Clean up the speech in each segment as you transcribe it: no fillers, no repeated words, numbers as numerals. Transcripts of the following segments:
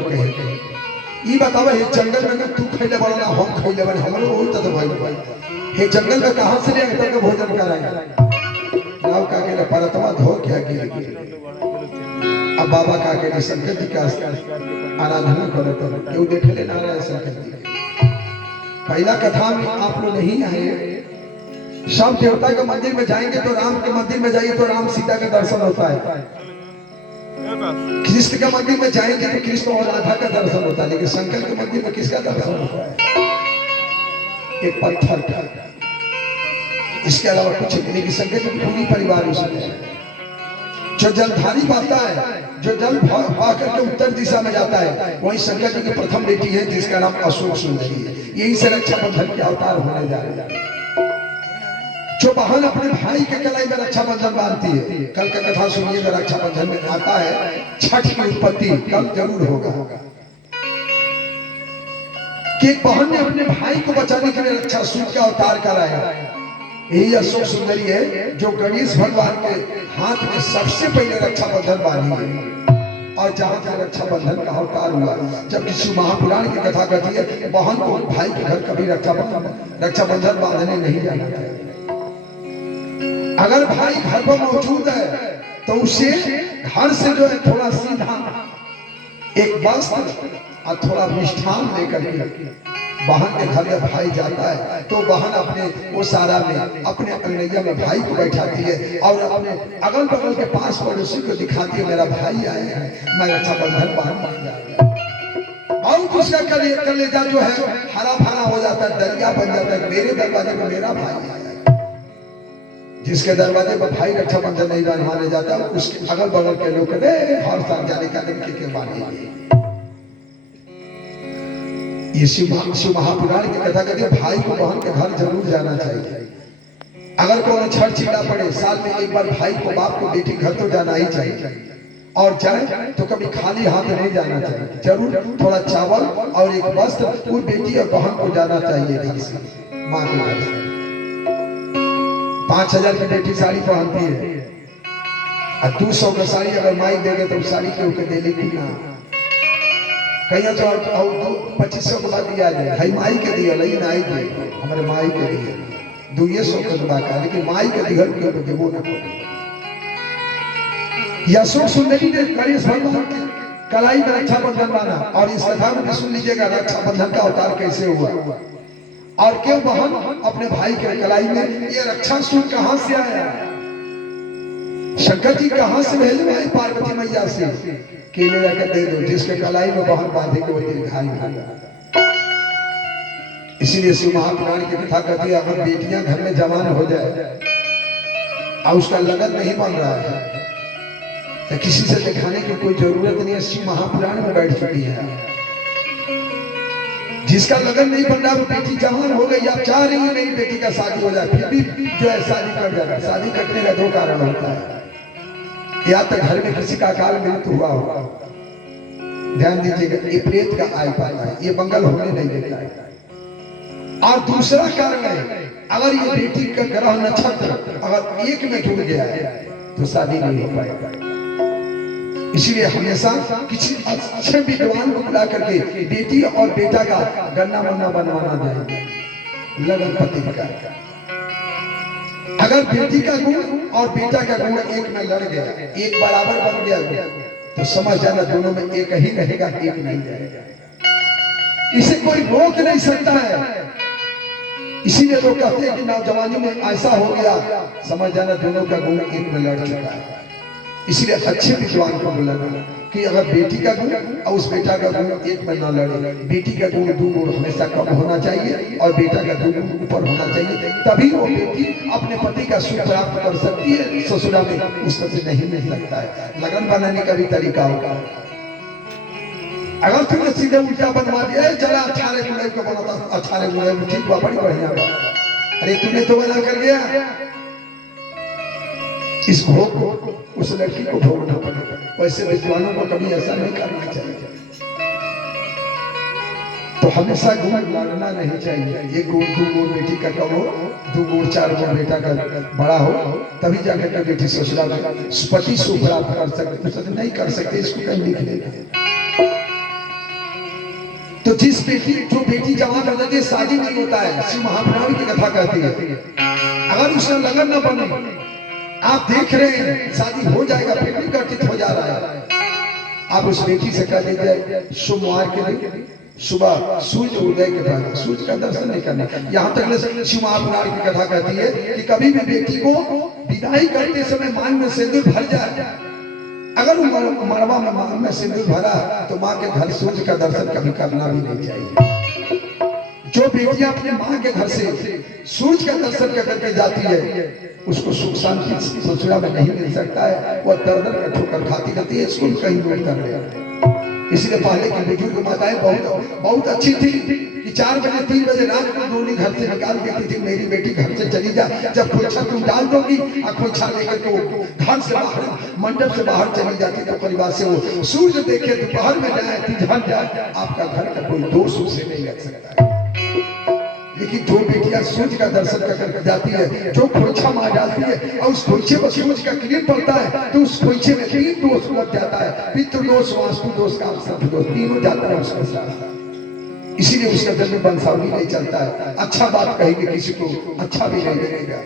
पर कहे ई बतावा हे जंगल में तू खइले बड़ा ना हम खइले बन हमरो होई त भाई हे जंगल में कहां से ले आए के भोजन कराए गांव का के परतवा धो के गिर अब बाबा का के शंकर जी का आराधना करो तो क्यों देखले नारायण शंकर जी पहला कथा में आप लोग नहीं आए सब देवता के मंदिर में जाएंगे तो राम के मंदिर में जाइए तो राम सीता का दर्शन होता है कृष्ण के मंदिर में जाएंगे तो कृष्ण और राधा का दर्शन होता है लेकिन शंकर के मंदिर में किसका दर्शन होता है एक पत्थर का इसके अलावा कुछ नहीं लेकिन शंकर जी पूरी परिवार उसमें जो जलधारी पाता है जो जल पा करके उत्तर दिशा में जाता है वही शंकर जी की प्रथम बेटी है जिसका नाम अशोक सुंदरी है यही से रक्षाबंधन के अवतार होने जा रहे हैं जो बहन अपने भाई के कलाई में रक्षाबंधन बांधती है कल का कथा सुनिएगा रक्षाबंधन में आता है छठ की उत्पत्ति कल जरूर होगा कि एक बहन ने अपने भाई को बचाने के लिए रक्षा सूत्र का अवतार कराया यही अशोक सुंदरी है जो गणेश भगवान के हाथ में सबसे पहले रक्षाबंधन बांधी है और जहां से रक्षाबंधन का अवतार हुआ जब शिव महापुराण की कथा कहती है बहन को भाई के घर कभी रक्षाबंधन बांधने नहीं जाना चाहिए अगर भाई घर पर मौजूद है तो उसे घर से जो है थोड़ा सीधा एक वस्त्र और थोड़ा मिष्ठान लेकर के बहन के घर में भाई जाता है तो बहन अपने वो सारा में अपने अंगनैया में भाई को बैठाती है और अपने अगल बगल के पास पड़ोसी को दिखाती है मेरा भाई आया है मैं रक्षाबंधन बांध जाऊंगा और उसका कलेजा जो है हरा भरा हो जाता है दरिया बन जाता है मेरे दरवाजे में मेरा भाई आया है जिसके दरवाजे पर भाई रक्षाबंधन नहीं बनवाने जाता उसके अगल बगल के लोग हर साल जाने का लड़के के बानी ये शिव महापुराण की कथा कहती है भाई को बहन के घर जरूर जाना चाहिए अगर कोई छठ छीड़ा पड़े साल में एक बार भाई को बाप को बेटी घर तो जाना ही चाहिए और जाए तो कभी खाली हाथ नहीं जाना चाहिए जरूर थोड़ा चावल और एक वस्त्र वो बेटी और बहन को जाना चाहिए घर से माँ के घर से 5000 की बेटी साड़ी पहनती है और 200 का साड़ी अगर माई देगे तो साड़ी के ऊपर दे लेगी ना कहीं तो 2500 के बाद दिया जाए भाई माई के दिया नहीं नाई दे हमारे माई के दिए 200 का बात है लेकिन माई के दिहर के ऊपर देवो ना अशोक सुंदरी ने गणेश भगवान की कलाई में रक्षाबंधन बांधा और इस कथा में सुन लीजिएगा रक्षाबंधन का अवतार कैसे हुआ और क्यों बहन अपने भाई के कलाई में ये रक्षा सूत्र कहां से आया शंकर जी कहां से भेजे भाई पार्वती मैया से केले लेकर दे दो जिसके कलाई में बहन बांधे को दीर्घायु होगा इसीलिए शिव महापुराण की कथा कहती है अगर बेटियां घर में जवान हो जाए और उसका लगन नहीं बन रहा है तो किसी से दिखाने की कोई जरूरत नहीं है शिव महापुराण में बैठ चुकी है जिसका लगन नहीं बन रहा वो बेटी जवान हो गई आप चाह रही मेरी बेटी का शादी हो जाए फिर भी जो है शादी कर जाएगा शादी करने का 2 कारण होता है या तो घर में किसी का अकाल मृत्यु हुआ होगा ध्यान दीजिएगा ये प्रेत का आय पाता है ये मंगल होने नहीं देता है और दूसरा कारण है अगर ये बेटी का ग्रह नक्षत्र अगर एक में जुड़ गया है तो शादी नहीं हो पाएगा इसीलिए हमेशा किसी अच्छे विद्वान को बुला करके बेटी और बेटा का गन्ना मन्ना बनवाना चाहिए लगन पति का अगर बेटी का गुण और बेटा का गुण एक में लड़ गया एक बराबर बन गया तो समझ जाना दोनों में एक ही रहेगा एक नहीं रहेगा इसे कोई रोक नहीं सकता है इसीलिए लोग कहते हैं कि नौजवानी में ऐसा हो गया समझ जाना दोनों का गुण एक में लड़ चुका है इसलिए अच्छे विद्वान को बुलाना कि अगर बेटी का गुण और उस बेटा का गुण एक में न लड़े बेटी का गुण 2 गुण हमेशा कम होना चाहिए और बेटा का 2 गुण ऊपर होना चाहिए तभी वो बेटी अपने पति का सुख प्राप्त कर सकती है ससुरा में उससे नहीं मिल सकता है लगन बनाने का भी तरीका होगा अगर तुमने सीधे उल्टा बनवा दिया चला 18 गुलाब को बनाता 18 गुलाब ठीक हुआ बड़ी बढ़िया अरे तूने तो बना कर गया इस भोग को उस लड़की को भोगना पड़ेगा वैसे विद्वानों को कभी ऐसा नहीं करना चाहिए तो हमेशा गुण लड़ना नहीं चाहिए ये गुण 2 गुण बेटी का कम हो 2 गुण 4 गुण बेटा का बड़ा हो तभी जाकर के बेटी ससुराल में पति सुख प्राप्त कर सकते नहीं कर सकते इसको कहीं लिख लेना तो जो बेटी जवान हो जाती है, शादी नहीं होता है, शिव महापुराण की कथा कहती है, अगर उसका लगन न बने, आप देख रहे हैं शादी हो जाएगा फिर भी कर्तित हो जा रहा है, आप उस बेटी से कह दीजिए सोमवार के दिन सुबह सूर्य उदय के बाद सूर्य का दर्शन नहीं करना। यहाँ तक शिव महापुराण की कथा कहती है कि कभी भी बेटी को विदाई करते समय मांग में सिंदूर भर जाए, अगर मड़वा में मांग में सिंदूर भरा तो माँ के घर सूर्य का दर्शन कभी करना भी नहीं चाहिए। जो बेटियां अपने माँ के घर से सूर्य का दर्शन करके जाती है उसको सुख शांति ससुरा में नहीं मिल सकता है, वह दर दर ठोकर खाती रहती है, इसको कहीं लोग कर रहे हैं। इसलिए पहले की बुजुर्ग माताएं बहुत अच्छी थी कि 4 बजे 3 बजे रात को डोली घर से निकाल देती थी, मेरी बेटी घर से चली जा, जब खोइछा तुम डाल दोगी और खोइछा लेकर के वो घर से बाहर मंडप से बाहर चली जाती तो परिवार से वो सूर्य देखे दोपहर में जाए तिजहन जाए, आपका घर का कोई दोष उसे नहीं लग सकता है। लेकिन जो बेटियां सूर्य का दर्शन करके जाती है, जो खोइछा मार डालती है और उस खोइछे पर सूर्य का किरण पड़ता है तो उस खोइछे में 3 दोष लग जाता है, पितृ दोष, वास्तु दोष, काम सर्प दोष, तीनों जाता है उसके साथ। इसीलिए उसका घर में वंशावली नहीं चलता है, अच्छा बात कहेंगे किसी को अच्छा भी नहीं लगेगा,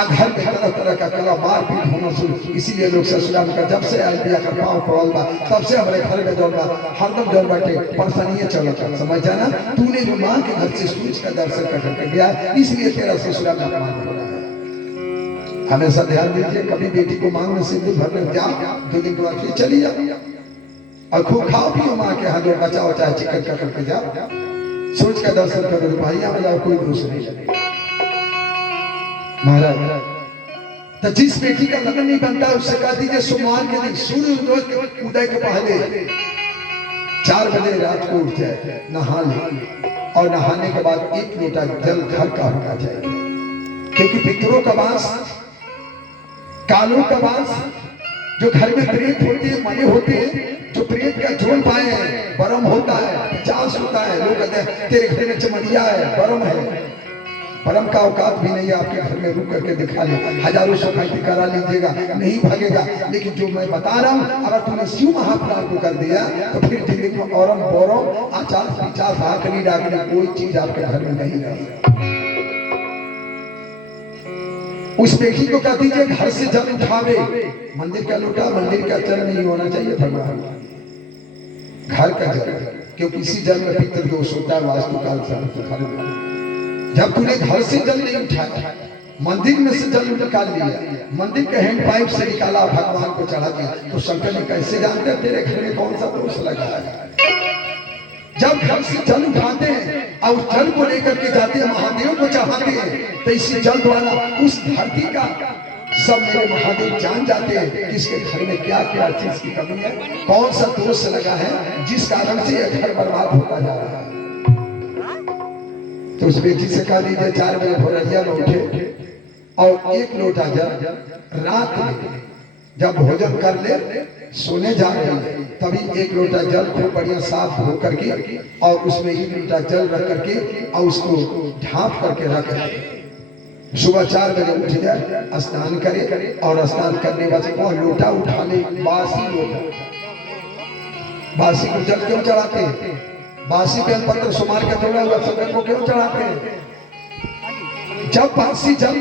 घर में तरह तरह का कला मार पीट होना शुरू। इसीलिए लोग ससुराल का जब से आए बिया का पाँव पड़ल बा तब से हमारे घर में दौड़ बा हरदम दौड़ बाटे परेशानी चल चल समझ जाना, तूने जो माँ के घर से सूर्य का दर्शन कर गया इसलिए तेरा ससुराल में अपमान हो रहा है। हमेशा ध्यान दीजिए, कभी बेटी को मांग में सिंदूर भरने जाओ 2 दिन के बाद फिर चली जाओ और खूब खाओ पियो माँ के हाथ में, बचाओ चाहे चिकन का करके जाओ, सूर्य का दर्शन करो, भाइया में जाओ, कोई दोष नहीं लगेगा। महाराज तो जिस बेटी का लगन नहीं बनता उससे कह दीजिए सोमवार के दिन सूर्य उदय के पहले 4 बजे रात को उठ जाए, नहा ले और नहाने के बाद 1 लोटा जल घर का होना चाहिए, क्योंकि पितरों का वास, कालों का वास, जो घर में प्रेत होते हैं, मरे होते हैं, जो प्रेत का जोन पाए हैं, बरम होता है, पिचास होता है, लोग कहते हैं तेरे घर में चमड़िया है, बरम है, परम का औकात भी नहीं है आपके घर में रुक करके दिखा ले, हजारों सफाई करा लीजिएगा नहीं भागेगा। लेकिन जो मैं बता रहा हूँ अगर तूने शिव महापुराण को कर दिया तो फिर जिंदगी में औरम बोरम आचार पिचास हाकनी डाकनी कोई चीज आपके घर में नहीं रही। उस बेटी को कह दीजिए घर से जल उठावे, मंदिर का लोटा मंदिर का जल नहीं होना चाहिए भगवान, घर का जल, क्योंकि इसी जल में पितृ दोष होता है, वास्तु काल से। जब तूने घर से जल नहीं उठाया, मंदिर में से जल निकाल लिया, मंदिर के हैंड पाइप से निकाला भगवान को चढ़ा दिया, तो शंकर जी कैसे जानते हैं तेरे घर में कौन सा दोष लगा है? जब घर से जल उठाते हैं और उस जल को लेकर के जाते हैं महादेव को चढ़ाते हैं, तो इसी जल द्वारा उस धरती का सब मेरे महादेव जान जाते हैं कि इसके घर में क्या क्या चीज की कमी है, कौन सा दोष लगा है जिस कारण से यह घर बर्बाद होता जा रहा है। तो उस बेटी से कह दीजिए 4 बजे भोररिया में उठे और 1 लोटा जल रात में जब भोजन कर ले सोने जा रहे हैं तभी 1 लोटा जल को बढ़िया साफ धो करके और उसमें 1 लोटा जल रख करके और उसको ढांप करके रख दे। सुबह 4 बजे उठ जाए, स्नान करे और स्नान करने के बाद वह लोटा उठा ले, बासी लोटा। बासी को जल क्यों चढ़ाते हैं? बासी बेल पत्र सुमार के तोड़ा हुआ शंकर को क्यों चढ़ाते हैं? जब बासी जल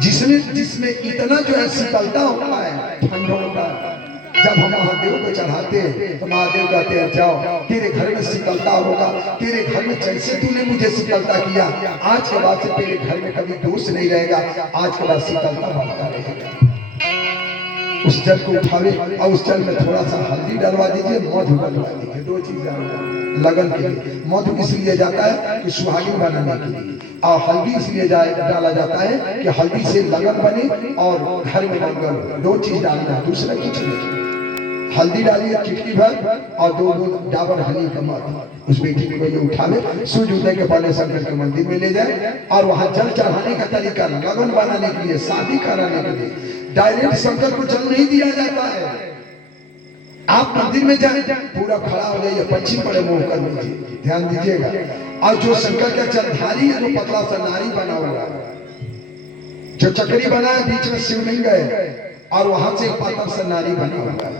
जिसमें इतना जो है शीतलता होता है, ठंड होता है, जब हम महादेव को चढ़ाते हैं तो महादेव कहते हैं जाओ तेरे घर में शीतलता होगा, तेरे घर में जैसे तूने मुझे शीतलता किया आज के बाद से तेरे घर में कभी दोष नहीं रहेगा, आज के बाद शीतलता बढ़ता रहेगा। उस जल को उठावे और उस जल में थोड़ा सा हल्दी डलवा दीजिए, मधु डलवा दीजिए, 2 चीज लगन के लिए। मधु इसलिए जाता है कि सुहागिन बनाने के लिए, और हल्दी इसलिए डाला जाता है कि हल्दी से लगन बने और घर में मंगल। 2 चीज डालना है, दूसरा कुछ नहीं। हल्दी डालिए चिटकी भर और 2 डाबर हनी का मध। उस बेटी को ये उठावे, सूर्य उदय के पहले शंकर के मंदिर में ले जाए और वहां जल चढ़ाने का तरीका लगन बनाने के लिए, शादी कराने के लिए डायरेक्ट शंकर को जल नहीं दिया जाता है। आप मंदिर में जाए पूरा खड़ा हो जाइए, पश्चिम पड़े मुंह कर लीजिए, ध्यान दीजिएगा। और जो शंकर का जलधारी है जो पतला सा नारी बना हुआ है, जो चक्री बना है बीच में शिवलिंग है और वहां से पातल सा नारी बना हुआ है,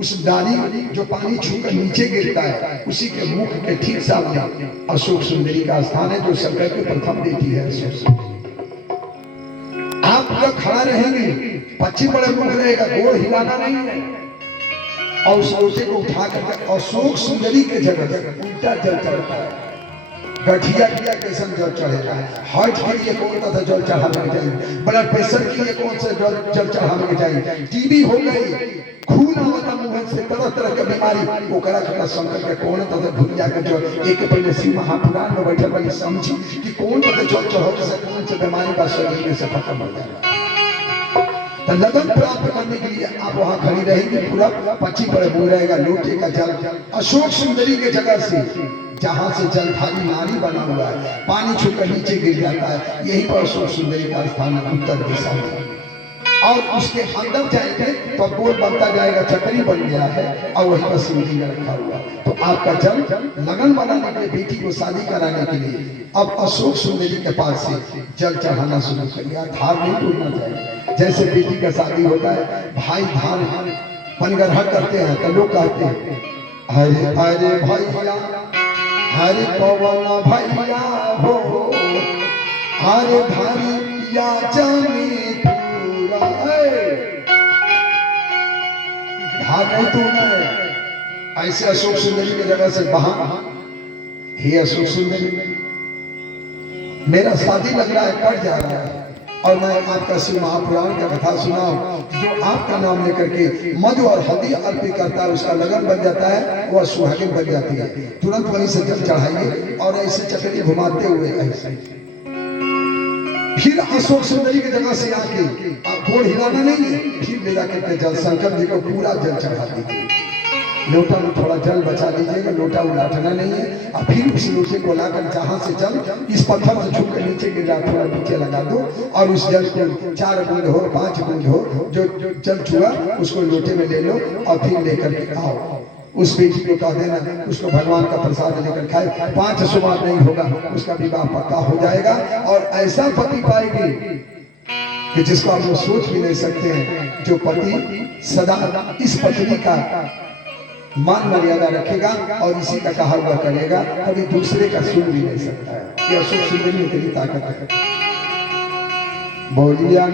उस डाली जो पानी छूकर नीचे गिरता है, उसी के मुख के ठीक सामने अशोक सुंदरी का स्थान है, जो शंकर के प्रथम बेटी है अशोक सुंदरी। आप जब खड़ा रहेंगे, पश्चिम बड़े मुख रहेगा, गोड़ हिलाना नहीं है, और उस लोटे को उठा कर अशोक सुंदरी के जगह उल्टा जल चढ़ता है। गठिया किया कैसन जल चढ़ेगा, हार्ट के लिए कौन सा जल चढ़ाने के चाहिए, ब्लड प्रेशर के लिए कौन सा जल चढ़ाने के चाहिए, टीबी हो गई, खून आवता मुंह से, तरह तरह के बीमारी, वो करा खड़ा शंकर के कौन सा भुलिया के जो एक पहले शिव महापुराण में बैठे बड़ी समझी कि कौन सा जल चढ़ाने से कौन से बीमारी का शरीर में से खत्म हो जाएगा। तो लगन प्राप्त करने के लिए आप वहां खड़ी रहेंगे, पूरा पश्चिम पर मुंह रहेगा, लोटे का जल अशोक सुंदरी के जगह से, जहां से जलधारी नारी बना हुआ है, पानी छूकर नीचे गिर जाता है, यही पर अशोक सुंदरी का स्थान है उत्तर दिशा में। और उसके अंदर जाएंगे तो गोल बनता जाएगा, चक्री बन गया है, और वहीं पर शिवलिंग रखा हुआ। तो आपका जल लगन बनाने के लिए, बेटी को शादी कराने के लिए अब अशोक सुंदरी के पास से जल चढ़ाना शुरू करिए। धार नहीं टूटना चाहिए। जैसे बेटी का शादी होता है, भाई धान पनगरहट करते हैं तो लोग कहते हैं, अरे अरे भैया, हरे पवन भैया हो, हरे भैया जाने पूरा धार नहीं टूटना है। ऐसे अशोक सुंदरी की जगह से बहा, हे अशोक सुंदरी, मेरा शादी लग रहा है, कट जा रहा है, और मैं आपका शिव महापुराण का कथा सुनाऊं, जो आपका नाम लेकर के मधु और हल्दी अर्पित करता है, उसका लगन बन जाता है, वह सुहागिन बन जाती है। तुरंत वहीं से जल चढ़ाइए और ऐसे चक्री घुमाते हुए ऐसे फिर अशोक सुंदरी की जगह से आके आप गोड़ हिलाना नहीं है, फिर ले जाकर के जल शंकर जी को पूरा जल चढ़ा दीजिए। लोटा में थोड़ा जल बचा लीजिएगा, लोटा उलाटना नहीं है। और फिर उस लोटे को लाकर जहां से जल इस पत्थर से छू कर नीचे गिर रहा, थोड़ा नीचे लगा दो, और उस जल को 4 बूंद हो 5 बूंद हो, जो जल छुआ उसको लोटे में ले लो, और फिर लेकर के आओ। उस बेटी को कह देना, उसको भगवान का प्रसाद लेकर खाए, 5 सुमार नहीं होगा, उसका विवाह पक्का हो जाएगा, और ऐसा पति पाएगी कि जिसको आप लोग सोच भी नहीं सकते हैं। जो पति सदा इस पत्नी का मान मर्यादा रखेगा और इसी का कहा हुआ करेगा, कभी दूसरे का सुन भी नहीं सकता है। यह अशोक सुंदरी में तेरी ताकत है। बोलिया